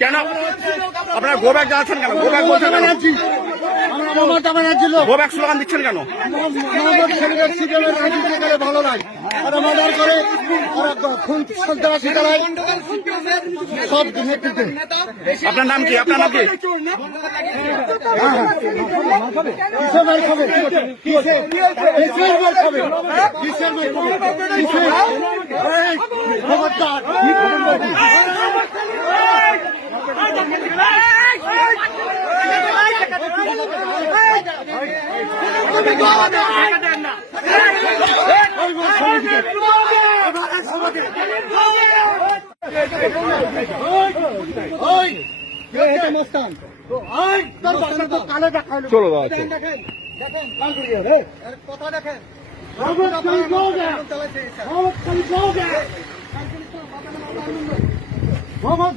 কেন আপনারা go back জানাচ্ছেন কেন? গো ব্যাক বলছেন কেন? গো ব্যাক স্লোগান দিচ্ছেন কেন? ভালো নয়, ওরা মার্ডার করে, ওরা খুন সন্ত্রাসী চালায় সব নেতৃত্বে। আপনার নাম কি? আপনার নাম কি? চলো কথা দেখেন মোহাম্মদ